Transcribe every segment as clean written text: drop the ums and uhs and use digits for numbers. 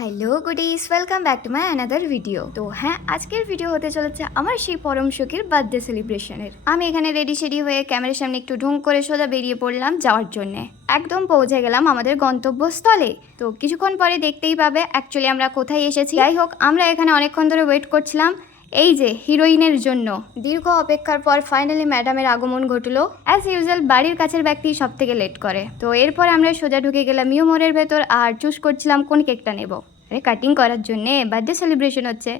Hello goodies, welcome back to my another video. তো হ্যাঁ, আজকের ভিডিও হতে চলেছে আমার সেই পরম সুখের বার্থডে সেলিব্রেশনের। আমি এখানে রেডি শেডি হয়ে ক্যামেরার সামনে একটু ঢুং করে সোজা বেরিয়ে পড়লাম যাওয়ার জন্যে। একদম পৌঁছে গেলাম আমাদের গন্তব্যস্থলে। তো কিছুক্ষণ পরে দেখতেই পাবে অ্যাকচুয়ালি আমরা কোথায় এসেছি। যাই হোক, আমরা এখানে অনেকক্ষণ ধরে ওয়েট করছিলাম এই যে হিরোইনের জন্য। দীর্ঘ অপেক্ষার পর ফাইনালি ম্যাডামের আগমন ঘটলো। অ্যাজ ইউজুয়াল বাড়ির কাছের ব্যক্তি সব থেকে লেট করে। তো এরপর আমরা সোজা ঢুকে গেলাম মিও মোড়ের ভেতর আর চুজ করছিলাম কোন কেকটা নেব। আরে কাটিং করার জন্যে, বার্থডে সেলিব্রেশন হচ্ছে।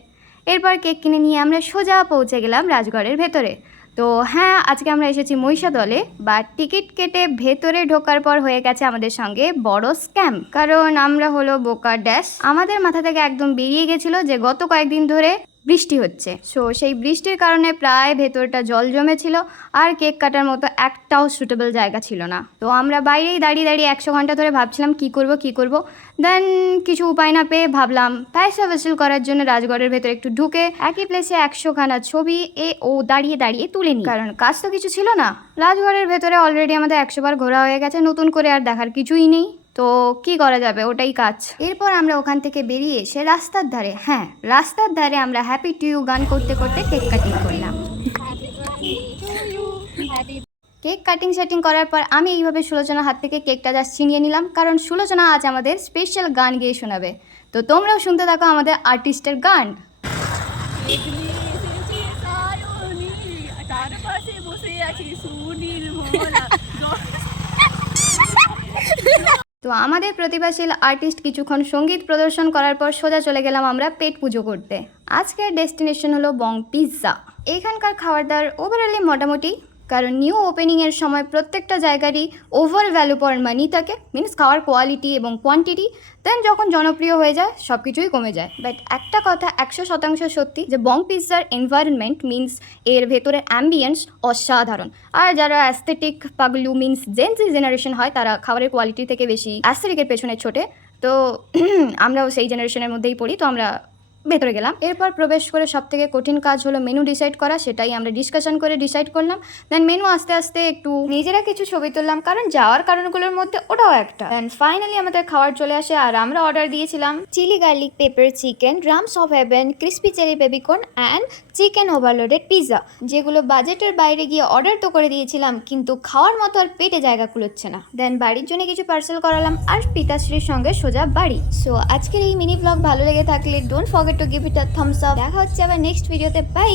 এরপর কেক কিনে নিয়ে আমরা সোজা পৌঁছে গেলাম রাজগড়ের ভেতরে। তো হ্যাঁ, আজকে আমরা এসেছি মহিষাদলে, বাট টিকিট কেটে ভেতরে ঢোকার পর হয়ে গেছে আমাদের সঙ্গে বড় স্ক্যাম। কারণ আমরা হলো বোকা ড্যাশ। আমাদের মাথা থেকে একদম বেরিয়ে গেছিলো যে গত কয়েকদিন ধরে বৃষ্টি হচ্ছে। সো সেই বৃষ্টির কারণে প্রায় ভেতরটা জল জমেছিল আর কেক কাটার মতো একটাও সুটেবল জায়গা ছিল না। তো আমরা বাইরেই দাঁড়িয়ে দাঁড়িয়ে 100 ঘন্টা ধরে ভাবছিলাম কি করব। দেন কিছু উপায় না পেয়ে ভাবলাম পয়সা ওসুল করার জন্য রাজগড়ের ভেতরে একটু ঢুকে একই প্লেসে 100 খানা ছবি দাঁড়িয়ে দাঁড়িয়ে তুলে নিই। কারণ কাজ তো কিছু ছিল না। রাজগড়ের ভেতরে অলরেডি আমাদের 100 বার ঘোরা হয়ে গেছে, নতুন করে আর দেখার কিছুই নেই। তো কি করা যাবে, ওটাই কাজ। এরপর আমরা ওখান থেকে বেরিয়ে এসে রাস্তার ধারে আমরা হ্যাপি টু ইউ গান করতে করতে কেক কাটিং করলাম। কেক কাটিং সেটিং করার পর আমি এইভাবে সুলোচনার হাত থেকে কেকটা জাস্ট ছিনিয়ে নিলাম, কারণ সুলোচনা আজ আমাদের স্পেশাল গান গেয়ে শোনাবে। তো তোমরাও শুনতে থাকো আমাদের আর্টিস্টের গান। তো আমাদের প্রতিভাশীল আর্টিস্ট কিছুক্ষণ সঙ্গীত প্রদর্শন করার পর সোজা চলে গেলাম আমরা পেট পুজো করতে। আজকের ডেস্টিনেশন হলো বং পিৎজা। এখানকার খাবার দাবার ওভারঅলি মোটামুটি, কারণ নিউ ওপেনিংয়ের সময় প্রত্যেকটা জায়গারই ওভার ভ্যালু পর মানি থাকে, মিনস খাওয়ার কোয়ালিটি এবং কোয়ান্টিটি। দেন যখন জনপ্রিয় হয়ে যায় সব কিছুই কমে যায়। বাট একটা কথা 100% সত্যি যে বং পিৎজার এনভায়রনমেন্ট মিনস এর ভেতরের অ্যাম্বিয়েন্স অসাধারণ। আর যারা aesthetic Paglu means Gen Z generation হয়, তারা খাবারের কোয়ালিটি থেকে বেশি অ্যাস্থেটিকের পেছনে ছোটে। তো আমরাও সেই জেনারেশনের মধ্যেই পড়ি। তো আমরা ভেতরে গেলাম। এরপর প্রবেশ করে সব থেকে কঠিন কাজ হলো মেনু ডিসাইড করা। সেটাই আমরা ডিসকাশন করে ডিসাইড করলাম। দেন মেনু আস্তে আস্তে একটু নিজেরা কিছু ছবি তুললাম, কারণ যাওয়ার কারণগুলোর মধ্যে ওটাও একটা। দেন ফাইনালি আমাদের খাবার চলে আসে আর আমরা অর্ডার দিয়েছিলাম chilli garlic pepper chicken, drums of heaven, crispy cherry baby corn and chicken overloaded pizza, যেগুলো বাজেটের বাইরে গিয়ে অর্ডার তো করে দিয়েছিলাম, কিন্তু খাওয়ার মতো আর পেটে জায়গা কুলোচ্ছে না। দেন বাড়ির জন্য কিছু পার্সেল করালাম আর পিতাশ্রীর সঙ্গে সোজা বাড়ি। সো আজকের এই মিনি ব্লগ ভালো লেগে থাকলে don't forget to give it a thumbs up. দেখা হচ্ছে আবার নেক্সট ভিডিওতে। বাই।